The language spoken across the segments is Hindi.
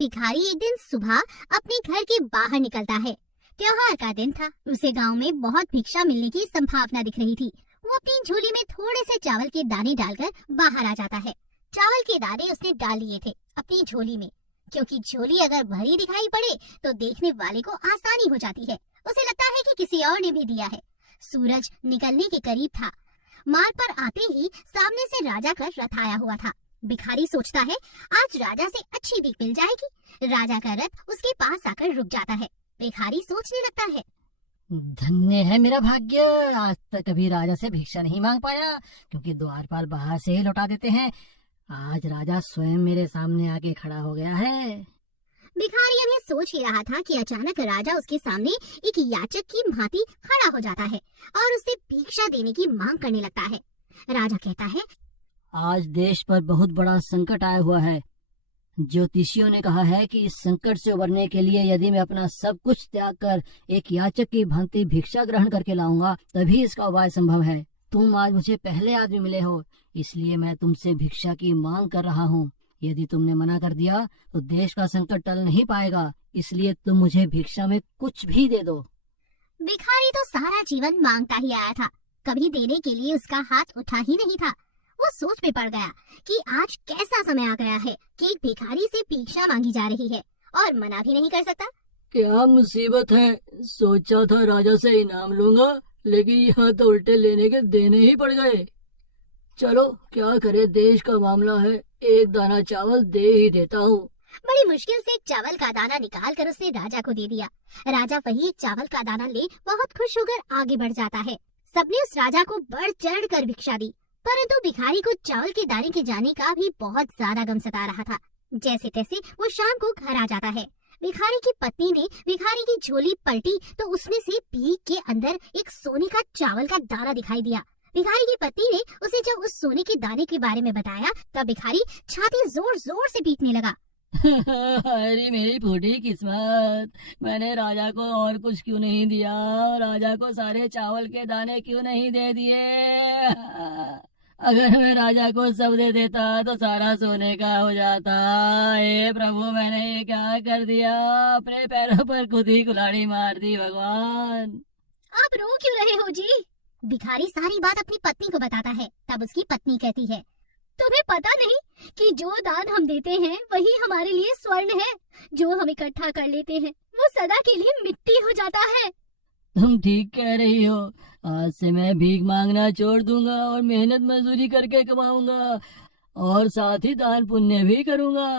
भिखारी एक दिन सुबह अपने घर के बाहर निकलता है। त्योहार का दिन था। उसे गांव में बहुत भिक्षा मिलने की संभावना दिख रही थी। वो अपनी झोली में थोड़े से चावल के दाने डालकर बाहर आ जाता है। चावल के दाने उसने डाल लिए थे अपनी झोली में, क्योंकि झोली अगर भरी दिखाई पड़े तो देखने वाले को आसानी हो जाती है। उसे लगता है कि किसी और ने भी दिया है। सूरज निकलने के करीब था। मार्ग पर आते ही सामने से राजा का रथ आया हुआ था। भिखारी सोचता है आज राजा से अच्छी भीख मिल जाएगी। राजा का रथ उसके पास आकर रुक जाता है। भिखारी सोचने लगता है, धन्य है मेरा भाग्य, आज तक कभी राजा से भिक्षा नहीं मांग पाया, क्योंकि द्वारपाल बाहर से ही लौटा देते हैं। आज राजा स्वयं मेरे सामने आके खड़ा हो गया है। भिखारी अभी सोच ही रहा था कि अचानक राजा उसके सामने एक याचक की भांति खड़ा हो जाता है और उससे भिक्षा देने की मांग करने लगता है। राजा कहता है, आज देश पर बहुत बड़ा संकट आया हुआ है। ज्योतिषियों ने कहा है कि इस संकट से उबरने के लिए यदि मैं अपना सब कुछ त्याग कर एक याचक की भांति भिक्षा ग्रहण करके लाऊंगा, तभी इसका उपाय संभव है। तुम आज मुझे पहले आदमी मिले हो, इसलिए मैं तुमसे भिक्षा की मांग कर रहा हूँ। यदि तुमने मना कर दिया तो देश का संकट टल नहीं पाएगा, इसलिए तुम मुझे भिक्षा में कुछ भी दे दो। भिखारी तो सारा जीवन मांगता ही आया था, कभी देने के लिए उसका हाथ उठा ही नहीं था। वो सोच में पड़ गया कि आज कैसा समय आ गया है कि एक भिखारी से भिक्षा मांगी जा रही है और मना भी नहीं कर सकता। क्या मुसीबत है, सोचा था राजा से इनाम लूंगा, लेकिन यहाँ तो उल्टे लेने के देने ही पड़ गए। चलो क्या करे, देश का मामला है, एक दाना चावल दे ही देता हूँ। बड़ी मुश्किल से चावल का दाना निकाल कर उसने राजा को दे दिया। राजा वही चावल का दाना ले बहुत खुश होकर आगे बढ़ जाता है। सबने उस राजा को बढ़ चढ़ कर भिक्षा दी, परंतु भिखारी को चावल के दाने के जाने का भी बहुत ज्यादा गम सता रहा था। जैसे तैसे वो शाम को घर आ जाता है। भिखारी की पत्नी ने भिखारी की झोली पलटी तो उसमें से भीख के अंदर एक सोने का चावल का दाना दिखाई दिया। भिखारी की पत्नी ने उसे जब उस सोने के दाने के बारे में बताया तब भिखारी छाती जोर जोर से पीटने लगा। अरे मेरी फूटी किस्मत, मैंने राजा को और कुछ क्यों नहीं दिया, राजा को सारे चावल के दाने क्यों नहीं दे दिए। अगर मैं राजा को सब दे देता तो सारा सोने का हो जाता। हे प्रभु, मैंने ये क्या कर दिया, अपने पैरों पर खुद ही कुल्हाड़ी मार दी। भगवान, आप रो क्यों रहे हो जी? भिखारी सारी बात अपनी पत्नी को बताता है। तब उसकी पत्नी कहती है, तुम्हें पता नहीं कि जो दान हम देते हैं वही हमारे लिए स्वर्ण है। जो हम इकट्ठा कर लेते हैं वो सदा के लिए मिट्टी हो जाता है। तुम ठीक कह रही हो, आज से मैं भीख मांगना छोड़ दूंगा और मेहनत मजदूरी करके कमाऊंगा और साथ ही दान पुण्य भी करूंगा।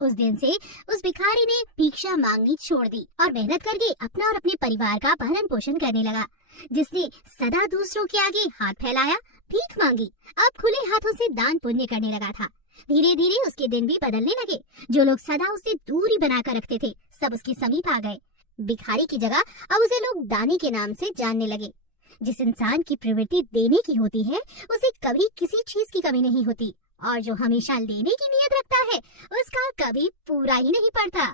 उस दिन से उस भिखारी ने भिक्षा मांगनी छोड़ दी और मेहनत करके अपना और अपने परिवार का भरण पोषण करने लगा। जिसने सदा दूसरों के आगे हाथ फैलाया, भीख मांगी, अब खुले हाथों से दान पुण्य करने लगा था। धीरे धीरे उसके दिन भी बदलने लगे। जो लोग सदा उससे दूरी बनाकर रखते थे सब उसके समीप आ गए। भिखारी की जगह अब उसे लोग दानी के नाम से जानने लगे। जिस इंसान की प्रवृत्ति देने की होती है उसे कभी किसी चीज की कमी नहीं होती, और जो हमेशा लेने की नीयत रखता है उसका कभी पूरा ही नहीं पड़ता।